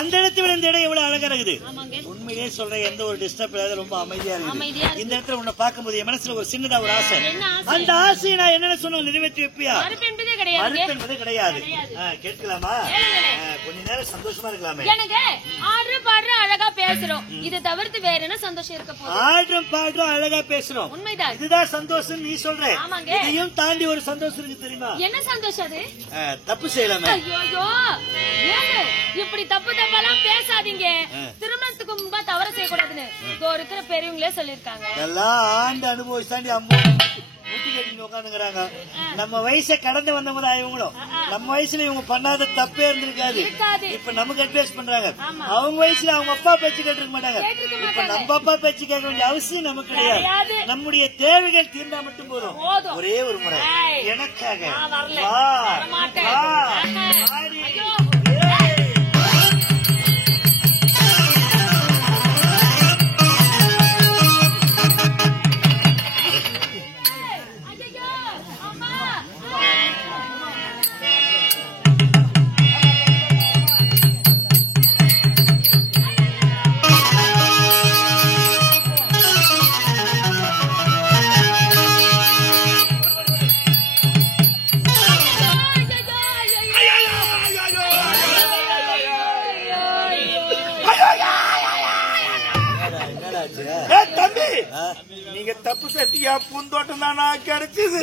அந்த இடத்தை விட இந்த இடம் எவ்வளவு அழகா இருக்குது. உண்மையிலேயே சொல்றேன், எந்த ஒரு டிஸ்டர்ப் இல்லாத ரொம்ப அமைதியா இருக்குது. இந்த இடத்துல உன்னை பார்க்கும்போது என் மனசுல ஒரு சின்னதா ஒரு ஆசை. அந்த ஆசையை நான் என்னென்ன சொன்ன நிறைவேற்றி வைப்பியா? மறுப்பு என்பதே கிடையாது. கேட்கலாமா? கொஞ்ச நேரம் சந்தோஷமா இருக்கலாமே. எனக்கு ஆறு பாடுற அழகா பேசுறோம், இதை தவிர்த்து வேற என்ன சந்தோஷம் இருக்க போகுது? ஆடுறோம் பாடுறோம் அழகா பேசுறோம், உண்மைதான். இதுதான் சந்தோஷம் நீ சொல்ற. இதையும் தாண்டி ஒரு சந்தோஷம் இருக்கு தெரியுமா? என்ன சந்தோஷம் அது? தப்பு செய்யலாமே. ஐயோ, இப்படி தப்பு தப்பாலாம் பேசாதீங்க. திருமணத்துக்கு முன்பா தவறு செய்யக்கூடாதுன்னு இருக்கிற பெரியவங்களே சொல்லிருக்காங்க. எல்லாம் ஆண்டு அனுபவிச்சாண்டி அம்மா உட்காந்துங்கிறாங்க. நம்ம வயசை கடந்து வந்தவங்க இவங்களும். நம்ம வயசுல இவங்க பண்ணாத தப்பே இருந்திருக்காது. இப்ப நமக்கு அட்வைஸ் பண்றாங்க. அவங்க வயசுல அவங்க அப்பா பேச்சு கேட்டிருக்க மாட்டாங்க. இப்ப நம்ம அப்பா பேச்சு கேட்க வேண்டிய அவசியம் நமக்கு கிடையாது. நம்முடைய தேவைகள் தீர்ந்தா மட்டும் போதும். ஒரே ஒரு முறை எனக்காக தம்பி, நீங்க தப்பு சத்தியா பூந்தோட்டம் தானா கிடைச்சது?